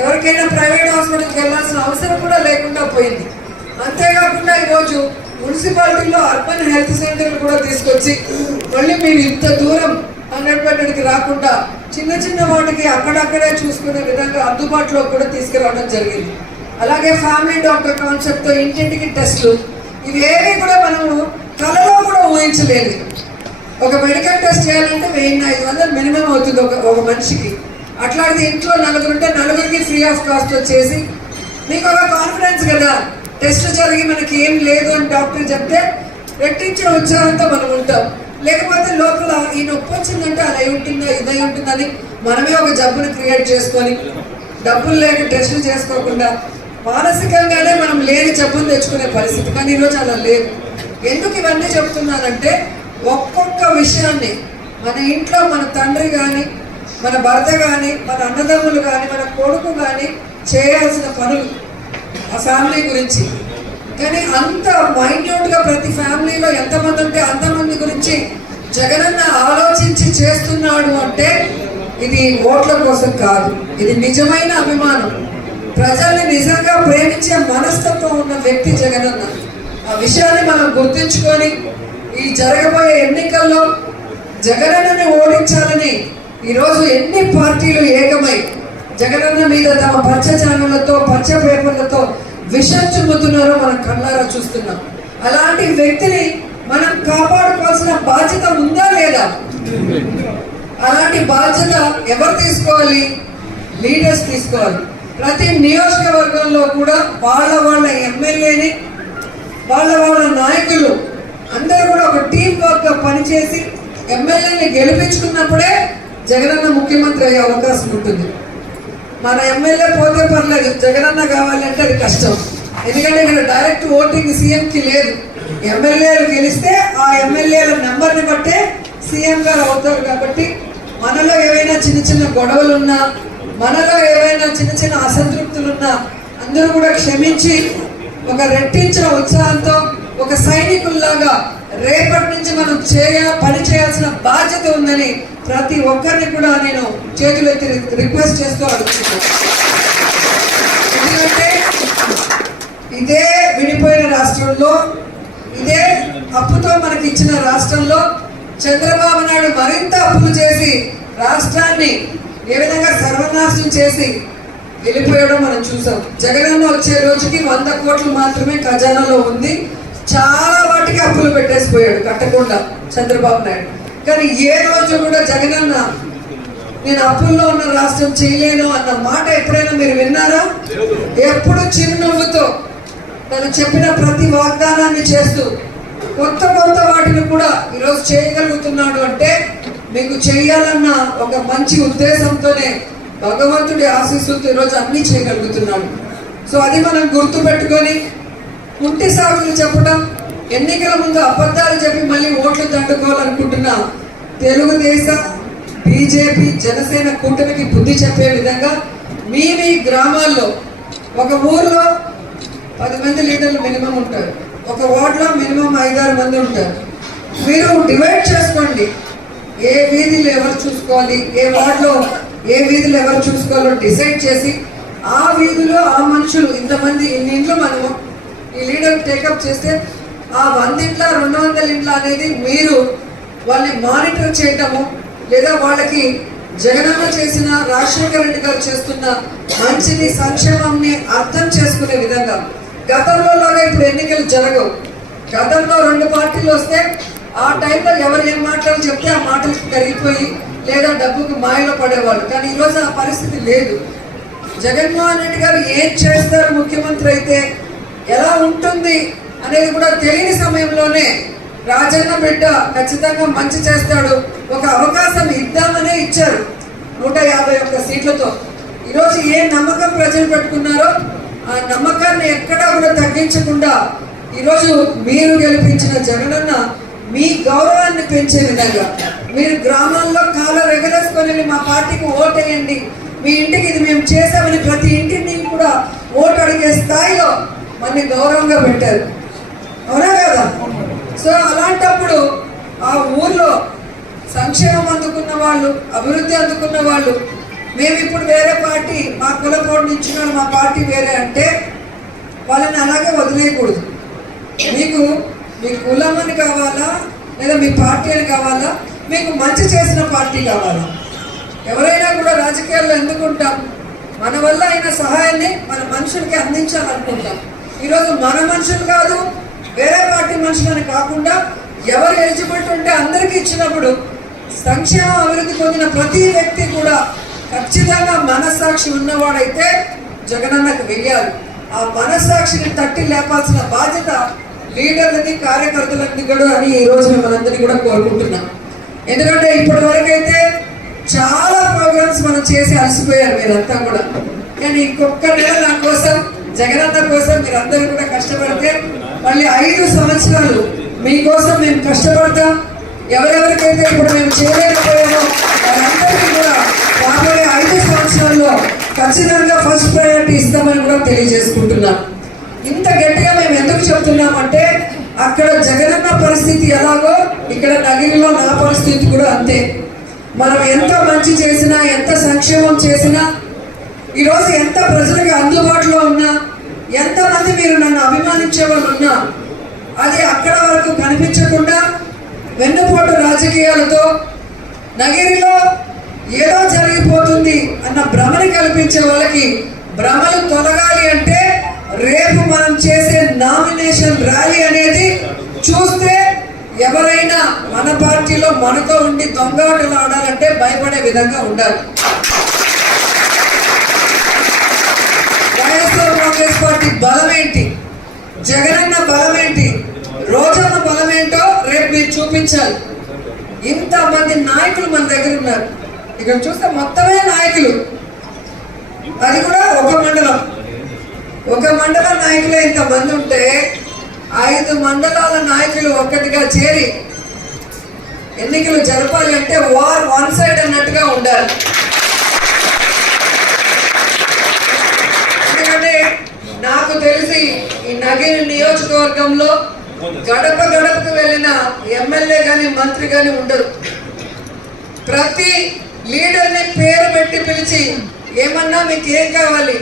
ఎవరికైనా ప్రైవేట్ హాస్పిటల్కి వెళ్ళాల్సిన అవసరం కూడా లేకుండా పోయింది. అంతేకాకుండా ఈరోజు మున్సిపాలిటీలో అర్బన్ హెల్త్ సెంటర్లు కూడా తీసుకొచ్చి మళ్ళీ మీరు ఇంత దూరం అంగన్వాడికి రాకుండా చిన్న చిన్న వాటికి అక్కడక్కడే చూసుకునే విధంగా అందుబాటులో కూడా తీసుకురావడం జరిగింది. అలాగే ఫ్యామిలీ డాక్టర్ కాన్సెప్ట్తో ఇంటింటికి టెస్టులు ఇవేవి కూడా మనము కలలో కూడా ఊహించలేదు ఒక మెడికల్ టెస్ట్ చేయాలంటే వెయ్యి ఐదు వందలు మినిమం అవుతుంది ఒక ఒక మనిషికి. అట్లాంటిది ఇంట్లో నలుగురు ఉంటే నలుగురికి ఫ్రీ ఆఫ్ కాస్ట్ వచ్చేసి మీకు ఒక కాన్ఫిడెన్స్ కదా. టెస్ట్ జరిగి మనకి ఏం లేదు అని డాక్టర్ చెప్తే రెట్టించిన ఉత్సాహంతో మనం ఉంటాం. లేకపోతే లోపల ఈ నొప్పి వచ్చిందంటే అది అయి ఉంటుందా ఇదై ఉంటుందని మనమే ఒక జబ్బుని క్రియేట్ చేసుకొని డబ్బులు లేక టెస్టులు చేసుకోకుండా మానసికంగానే మనం లేని జబ్బును తెచ్చుకునే పరిస్థితి. కానీ ఈరోజు అలా లేదు. ఎందుకు ఇవన్నీ చెప్తున్నానంటే ఒక్కొక్క విషయాన్ని మన ఇంట్లో మన తండ్రి కానీ మన భర్త కానీ మన అన్నదమ్ములు కానీ మన కొడుకు కానీ చేయాల్సిన పనులు ఆ ఫ్యామిలీ గురించి. కానీ అంత మైన్యూట్గా ప్రతి ఫ్యామిలీలో ఎంతమంది ఉంటే అంతమంది గురించి జగనన్న ఆలోచించి చేస్తున్నాడు అంటే ఇది ఓట్ల కోసం కాదు. ఇది నిజమైన అభిమానం. ప్రజల్ని నిజంగా ప్రేమించే మనస్తత్వం ఉన్న వ్యక్తి జగనన్న. ఆ విషయాన్ని మనం గుర్తుంచుకొని ఈ జరగబోయే ఎన్నికల్లో జగనన్నని ఓడించాలని ఈరోజు ఎన్ని పార్టీలు ఏకమై జగనన్న మీద తమ పచ్చ ఛానళ్ళతో పచ్చ పేపర్లతో విషం చుమ్ముతున్నారో మనం కళ్ళారా చూస్తున్నాం. అలాంటి వ్యక్తిని మనం కాపాడుకోవాల్సిన బాధ్యత ఉందా లేదా? అలాంటి బాధ్యత ఎవరు తీసుకోవాలి? లీడర్స్ తీసుకోవాలి. ప్రతి నియోజకవర్గంలో కూడా వాళ్ళ వాళ్ళ ఎమ్మెల్యేని వాళ్ళ వాళ్ళ నాయకులు అందరూ కూడా ఒక టీం వర్క్గా పనిచేసి ఎమ్మెల్యేని గెలిపించుకున్నప్పుడే జగనన్న ముఖ్యమంత్రి అయ్యే అవకాశం ఉంటుంది. మన ఎమ్మెల్యే పోతే పర్లేదు జగనన్న కావాలంటే అది కష్టం. ఎందుకంటే ఇక్కడ డైరెక్ట్ ఓటింగ్ సీఎంకి లేదు. ఎమ్మెల్యేలు గెలిస్తే ఆ ఎమ్మెల్యేల నెంబర్ని బట్టే సీఎం గారు అవుతారు కాబట్టి మనలో ఏవైనా చిన్న చిన్న గొడవలున్నా మనలో ఏవైనా చిన్న చిన్న అసంతృప్తులున్నా అందరూ కూడా క్షమించి ఒక రెట్టించిన ఉత్సాహంతో ఒక సైనికుల్లాగా రేపటి నుంచి మనం చేయ పని చేయాల్సిన బాధ్యత ఉందని ప్రతి ఒక్కరిని కూడా నేను చేతులెత్తి రిక్వెస్ట్ చేస్తూ అడుగుతున్నాను. ఎందుకంటే ఇదే విడిపోయిన రాష్ట్రంలో ఇదే అప్పుతో మనకి ఇచ్చిన రాష్ట్రంలో చంద్రబాబు నాయుడు మరింత అప్పులు చేసి రాష్ట్రాన్ని ఏ విధంగా సర్వనాశనం చేసి వెళ్ళిపోయడం మనం చూసాం. జగనన్న వచ్చే రోజుకి వంద కోట్లు మాత్రమే ఖజానాలో ఉంది. చాలా వాటికి అప్పులు పెట్టేసిపోయాడు కట్టకుండా చంద్రబాబు నాయుడు. కానీ ఏ రోజు కూడా జగనన్న నేను అప్పుల్లో ఉన్న రాష్ట్రం చేయలేను అన్న మాట ఎప్పుడైనా మీరు విన్నారా? ఎప్పుడు చిరునవ్వుతో తను చెప్పిన ప్రతి వాగ్దానాన్ని చేస్తూ కొత్త కొత్త వాటిని కూడా ఈరోజు చేయగలుగుతున్నాడు అంటే మీకు చేయాలన్న ఒక మంచి ఉద్దేశంతోనే భగవంతుడి ఆశీస్సులతో ఈరోజు అన్నీ చేయగలుగుతున్నాడు. సో అది మనం గుర్తు పెట్టుకొని కుంటి సాగులు చెప్పడం ఎన్నికల ముందు అబద్ధాలు చెప్పి మళ్ళీ ఓట్లు దండుకోవాలనుకుంటున్న తెలుగుదేశం బీజేపీ జనసేన కూటమికి బుద్ధి చెప్పే విధంగా మీ మీ గ్రామాల్లో ఒక ఊర్లో పది మంది లీడర్లు మినిమం ఉంటారు. ఒక వార్డులో మినిమం ఐదారు మంది ఉంటారు. మీరు డివైడ్ చేసుకోండి. ఏ వీధిలో ఎవరు చూసుకోవాలి ఏ వార్డులో ఏ వీధిలో ఎవరు చూసుకోవాలో డిసైడ్ చేసి ఆ వీధిలో ఆ మనుషులు ఇంతమంది ఇన్ని ఇంట్లో మనము ఈ లీడర్ టేకప్ చేస్తే ఆ వంద రెండు వందల ఇంట్ల అనేది మీరు వాళ్ళని మానిటర్ చేయటము లేదా వాళ్ళకి జగనన్న చేసిన రాజశేఖర రెడ్డి గారు చేస్తున్న మంచిని సంక్షేమాన్ని అర్థం చేసుకునే విధంగా. గతంలో లాగా ఇప్పుడు ఎన్నికలు జరగవు. గతంలో రెండు పార్టీలు వస్తే ఆ టైంలో ఎవరు ఏం మాటలు చెప్తే ఆ మాటలకు కరిగిపోయి లేదా డబ్బుకు మాయలో పడేవాళ్ళు. కానీ ఈరోజు ఆ పరిస్థితి లేదు. జగన్మోహన్ రెడ్డి గారు ఏం చేస్తారు ముఖ్యమంత్రి అయితే ఎలా ఉంటుంది? అనేది కూడా తెలియని సమయంలోనే రాజన్న బిడ్డ ఖచ్చితంగా మంచి చేస్తాడు. ఒక అవకాశం ఇద్దామనే ఇచ్చారు నూట యాభై ఒక్క సీట్లతో. ఈరోజు ఏ నమ్మకం ప్రజలు పెట్టుకున్నారో ఆ నమ్మకాన్ని ఎక్కడా కూడా తగ్గించకుండా ఈరోజు మీరు గెలిపించిన జగనన్న మీ గౌరవాన్ని పెంచే విధంగా. మీరు గ్రామాల్లో కాల రెగలేసుకొని మా పార్టీకి ఓటేయండి మీ ఇంటికి ఇది మేము చేసామని ప్రతి ఇంటిని కూడా ఓటు అడిగే స్థాయిలో మన గౌరవంగా పెట్టారు. అవునా కదా? సో అలాంటప్పుడు ఆ ఊర్లో సంక్షేమం అందుకున్న వాళ్ళు అభివృద్ధి అందుకున్న వాళ్ళు మేము ఇప్పుడు వేరే పార్టీ మా కుల నుంచి మా పార్టీ వేరే అంటే వాళ్ళని అలాగే వదిలేయకూడదు. మీకు మీ కులం అని కావాలా? లేదా మీ పార్టీ అని కావాలా? మీకు మంచి చేసిన పార్టీ కావాలా? ఎవరైనా కూడా రాజకీయాల్లో ఎందుకుంటాం? మన వల్ల అయిన సహాయాన్ని మన మనుషులకి అందించాలనుకుంటాం. ఈరోజు మన మనుషులు కాదు వేరే పార్టీ మనుషులని కాకుండా ఎవరు ఎలిజిబిలిటీ ఉంటే అందరికీ ఇచ్చినప్పుడు సంక్షేమ అభివృద్ధి పొందిన ప్రతి వ్యక్తి కూడా ఖచ్చితంగా మనస్సాక్షి ఉన్నవాడైతే జగనన్నకు వెయ్యాలి. ఆ మనస్సాక్షిని తట్టి లేపాల్సిన బాధ్యత లీడర్లని కార్యకర్తలని కూడా అని ఈ రోజు మనందరినీ కూడా కోరుకుంటున్నాం. ఎందుకంటే ఇప్పటి వరకైతే చాలా ప్రోగ్రామ్స్ మనం చేసి అలసిపోయారు మీరంతా కూడా. కానీ ఇంకొక నెల నా కోసం జగనన్న కోసం మీరందరూ కూడా కష్టపడితే మళ్ళీ ఐదు సంవత్సరాలు మీకోసం మేము కష్టపడతాం. ఎవరెవరికైతే ఇప్పుడు మేము చేయలేకపోయామో వారందరికీ కూడా రాబోయే ఐదు సంవత్సరాల్లో ఖచ్చితంగా ఫస్ట్ ప్రయారిటీ ఇస్తామని కూడా తెలియజేసుకుంటున్నాం. ఇంత గట్టిగా మేము ఎందుకు చెప్తున్నామంటే అక్కడ జగనన్న పరిస్థితి ఎలాగో ఇక్కడ నగిరిలో నా పరిస్థితి కూడా అంతే. మనం ఎంత మంచి చేసినా ఎంత సంక్షేమం చేసినా ఈరోజు ఎంత ప్రజలకు అందుబాటులో ఉన్నా ఎంతమంది మీరు నన్ను అభిమానించే వాళ్ళు ఉన్నా అది అక్కడ వరకు కనిపించకుండా వెన్నుపోటు రాజకీయాలతో నగిరిలో ఏదో జరిగిపోతుంది అన్న భ్రమని కల్పించే వాళ్ళకి భ్రమలు తొలగాలి అంటే రేపు మనం చేసే నామినేషన్ ర్యాలీ అనేది చూస్తే ఎవరైనా మన పార్టీలో మనతో ఉండి దొంగాటలు ఆడాలంటే భయపడే విధంగా ఉండాలి. వైఎస్ఆర్ కాంగ్రెస్ పార్టీ బలం ఏంటి జగనన్న బలం ఏంటి రోజన్న బలం ఏంటో రేపు మీరు చూపించాలి. ఇంతమంది నాయకులు మన దగ్గర ఉన్నారు. ఇక్కడ చూస్తే మొత్తమే నాయకులు. అది కూడా ఒక మండలం. ఒక మండల నాయకులే ఇంతమంది ఉంటే ఐదు మండలాల నాయకులు ఒక్కటిగా చేరి ఎన్నికలు జరపాలి అంటే వార్ వన్ సైడ్ అన్నట్టుగా ఉండాలి ఎందుకంటే నాకు తెలిసి ఈ నగిరి నియోజకవర్గంలో గడప గడపకు వెళ్ళిన ఎమ్మెల్యే కానీ మంత్రి కానీ ఉండరు. ప్రతి లీడర్ని పేరు పెట్టి పిలిచి ఏమన్నా మీకు ఏం కావాలి?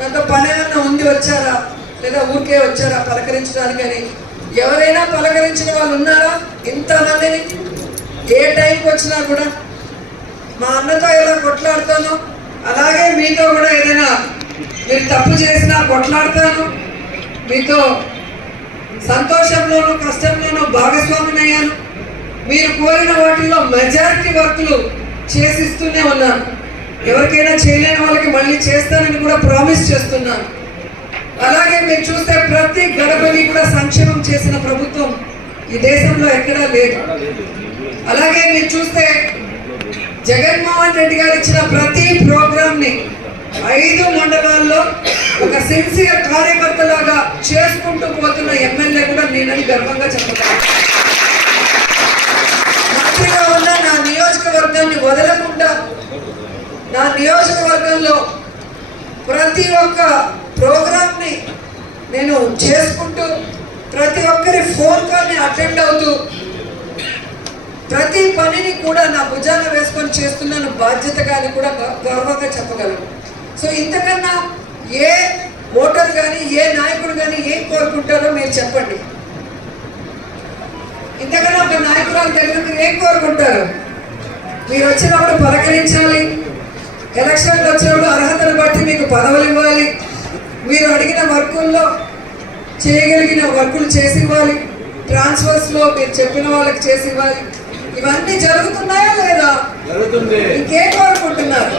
పెద్ద పని ఏమన్నా ఉంది వచ్చారా? లేదా ఊరికే వచ్చారా పలకరించడానికని? ఎవరైనా పలకరించిన వాళ్ళు ఉన్నారా? ఇంతమందిని ఏ టైంకి వచ్చినా కూడా మా అన్నతో ఎలా కొట్లాడుతానో. అలాగే మీతో కూడా ఏదైనా మీరు తప్పు చేసినా కొట్లాడతాను. మీతో సంతోషంలోనూ కష్టంలోనూ భాగస్వామిని అయ్యాను మీరు కోరిన వాటిల్లో మెజారిటీ వర్క్లు చేసిస్తూనే ఉన్నాను ఎవరికైనా చేయలేని వాళ్ళకి మళ్ళీ చేస్తానని కూడా ప్రామిస్ చేస్తున్నాను. అలాగే మీరు చూస్తే ప్రతి గడపని కూడా సంక్షేమం చేసిన ప్రభుత్వం ఈ దేశంలో ఎక్కడా లేదు. అలాగే మీరు చూస్తే జగన్మోహన్ రెడ్డి గారు ఇచ్చిన ప్రతి ప్రోగ్రామ్ని ఐదు మండలాల్లో ఒక సిన్సియర్ కార్యకర్తలాగా చేసుకుంటూ పోతున్న ఎమ్మెల్యే కూడా నేనని గర్వంగా చెప్పగలను మంత్రిగా ఉన్న నా నియోజకవర్గాన్ని వదలకుండా నా నియోజకవర్గంలో ప్రతి ఒక్క ప్రోగ్రామ్ని నేను చేసుకుంటూ ప్రతి ఒక్కరి ఫోన్ కాల్ని అటెండ్ అవుతూ ప్రతి పనిని కూడా నా భుజాన వేసుకొని చేస్తున్నాను బాధ్యతగా అని కూడా గర్వంగా చెప్పగలను. సో ఇంతకన్నా ఏ ఓటర్ కానీ ఏ నాయకుడు కానీ ఏం కోరుకుంటారో మీరు చెప్పండి. ఇంతకన్నా ఒక నాయకురాలు దగ్గర మీరు ఏం కోరుకుంటారు? మీరు వచ్చినప్పుడు పలకరించాలి. ఎలక్షన్లు వచ్చినప్పుడు అర్హతను బట్టి మీకు పదవులు ఇవ్వాలి. మీరు అడిగిన వర్కుల్లో చేయగలిగిన వర్కులు చేసి ఇవ్వాలి ట్రాన్స్ఫర్స్లో మీరు చెప్పిన వాళ్ళకి చేసి ఇవ్వాలి ఇవన్నీ జరుగుతున్నాయా లేదా? ఇంకేం కోరుకుంటున్నారు?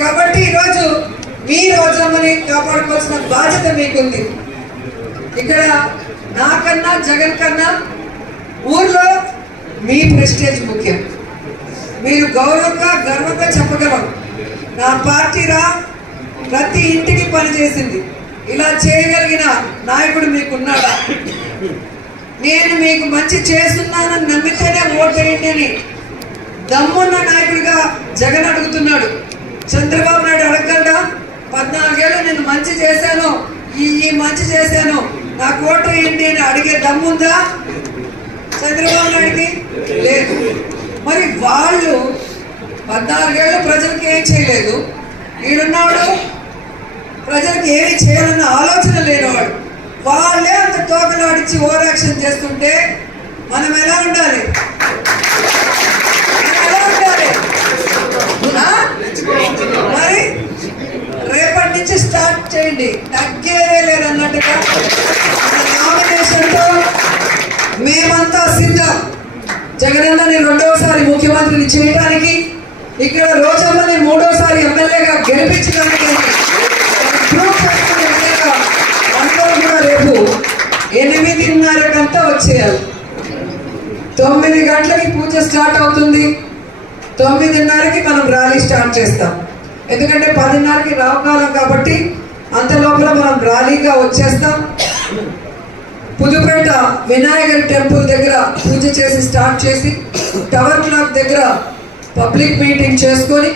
కాబట్టి ఈరోజు మీ రోజమ్మని కాపాడుకోవాల్సిన బాధ్యత మీకుంది. ఇక్కడ నాకన్నా జగన్ కన్నా ఊర్లో మీ ప్రెస్టేజ్ ముఖ్యం. మీరు గౌరవంగా గర్వంగా చెప్పగలం నా పార్టీరా ప్రతి ఇంటికి పనిచేసింది ఇలా చేయగలిగిన నాయకుడు మీకున్నాడా? నేను మీకు మంచి చేస్తున్నానని నమ్మితేనే ఓటేయండి అని దమ్మున్న నాయకుడిగా జగన్ అడుగుతున్నాడు. చంద్రబాబు నాయుడు అడగలడా పద్నాలుగేళ్ళు నేను మంచి చేశాను. ఈ ఈ మంచి చేశాను. నా కోట ఏంటి అని అడిగే దమ్ముందా చంద్రబాబు నాయుడికి లేదు. మరి వాళ్ళు పద్నాలుగేళ్ళు ప్రజలకి ఏం చేయలేదు. ఈడున్నవాడు ప్రజలకు ఏమి చేయాలన్న ఆలోచన లేనివాడు. వాళ్ళే అంత తోకలాడిచ్చి ఓవర్ యాక్షన్ చేస్తుంటే మనం ఎలా ఉండాలి మనం ఎలా ఉండాలి ఆ? మరి రేపటి నుంచి స్టార్ట్ చేయండి. తగ్గేదే లేదు అన్నట్టుగా నామినేషన్తో మేమంతా సిద్ధం. జగనన్నని రెండవసారి ముఖ్యమంత్రిని చేయడానికి ఇక్కడ రోజమ్మని మూడోసారి ఎమ్మెల్యేగా గెలిపించడానికి ప్రూఫ్ చేసుకునే అందరూ కూడా రేపు ఎనిమిదిన్నరకంతా వచ్చేయాలి. తొమ్మిది గంటలకి పూజ స్టార్ట్ అవుతుంది. తొమ్మిదిన్నరకి మనం ర్యాలీ స్టార్ట్ చేస్తాం. ఎందుకంటే పదిన్నరకి రావకాలం కాబట్టి అంత లోపల మనం ర్యాలీగా వచ్చేస్తాం. పుదుపేట వినాయకర్ టెంపుల్ దగ్గర పూజ చేసి స్టార్ట్ చేసి టవర్ క్లాక్ దగ్గర పబ్లిక్ మీటింగ్ చేసుకొని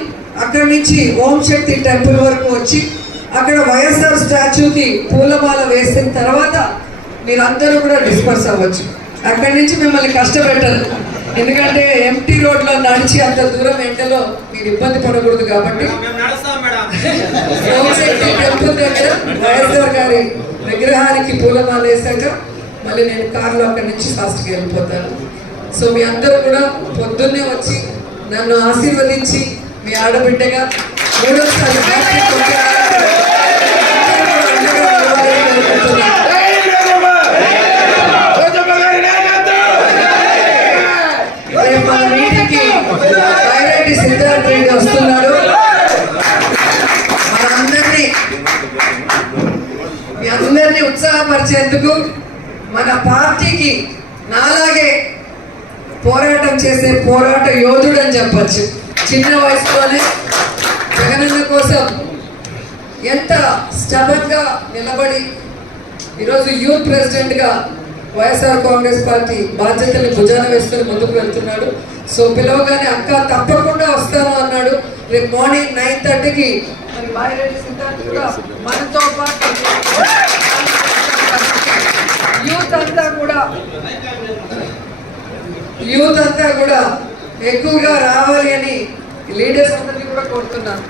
అక్కడి నుంచి ఓం శక్తి టెంపుల్ వరకు వచ్చి అక్కడ వైఎస్ఆర్ స్టాచ్యూకి పూలమాల వేసిన తర్వాత మీరందరూ కూడా డిస్పర్స్ అవ్వచ్చు. అక్కడి నుంచి మిమ్మల్ని కష్టపెట్టరు. ఎందుకంటే ఎంటీ రోడ్లో నడిచి అంత దూరం ఎండలో మీరు ఇబ్బంది పడకూడదు కాబట్టి. టెంపుల్ దగ్గర వైఎస్ఆర్ గారి విగ్రహానికి పూలమాల వేశాక మళ్ళీ నేను కారులో అక్కడి నుంచి ఫాస్ట్కి వెళ్ళిపోతాను. సో మీ అందరూ కూడా పొద్దున్నే వచ్చి నన్ను ఆశీర్వదించి మీ ఆడబిడ్డగా మూడోసారి హ్యాపీ కొట్టాలని అందరూ కూడా అండగా నిలవాలని కోరుకుంటున్నాను. రేపు మన మీటింగ్కి రెడ్డి సిద్ధార్థ రెడ్డి వస్తున్నాడు. మనందరినీ మీ అందరినీ ఉత్సాహపరిచేందుకు మన పార్టీకి నాలాగే పోరాటం చేసే పోరాట యోధుడు అని చెప్పచ్చు. చిన్న వయసులోనే జగనన్న కోసం ఎంత స్టబన్గా నిలబడి ఈరోజు యూత్ ప్రెసిడెంట్గా వైఎస్ఆర్ కాంగ్రెస్ పార్టీ బాధ్యతలు భుజాన వేసుకొని ముందుకు వెళ్తున్నాడు. సో పిలవగానే అక్క తప్పకుండా వస్తాను అన్నాడు. రేపు మార్నింగ్ నైన్ థర్టీకి మరి బాయిరెడ్డి సిద్ధార్థ్ కూడా మనతో పాటు యూత్ అంతా కూడా యూత్ అంతా కూడా ఎక్కువగా రావాలి అని లీడర్స్ అందరినీ కూడా కోరుతున్నాను.